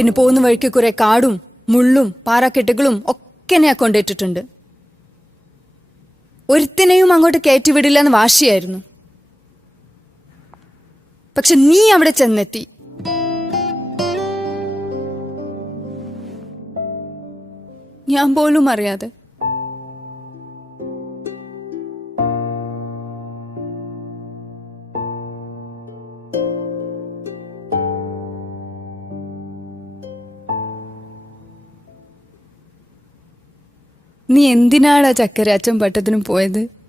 പിന്നെ പോകുന്ന വഴിക്ക് കുറെ കാടും മുള്ളും പാറക്കെട്ടുകളും ഒക്കെ ഞാൻ കൊണ്ടിട്ടിട്ടുണ്ട്. ഒരുത്തിനെയും അങ്ങോട്ട് കയറ്റിവിടില്ലെന്ന് വാശിയായിരുന്നു. പക്ഷെ നീ അവിടെ ചെന്നെത്തി. ഞാൻ പോലും അറിയാതെ. നീ എന്തിനാടാ ചക്കര അച്ഛൻ പട്ടത്തിനും പോയത്?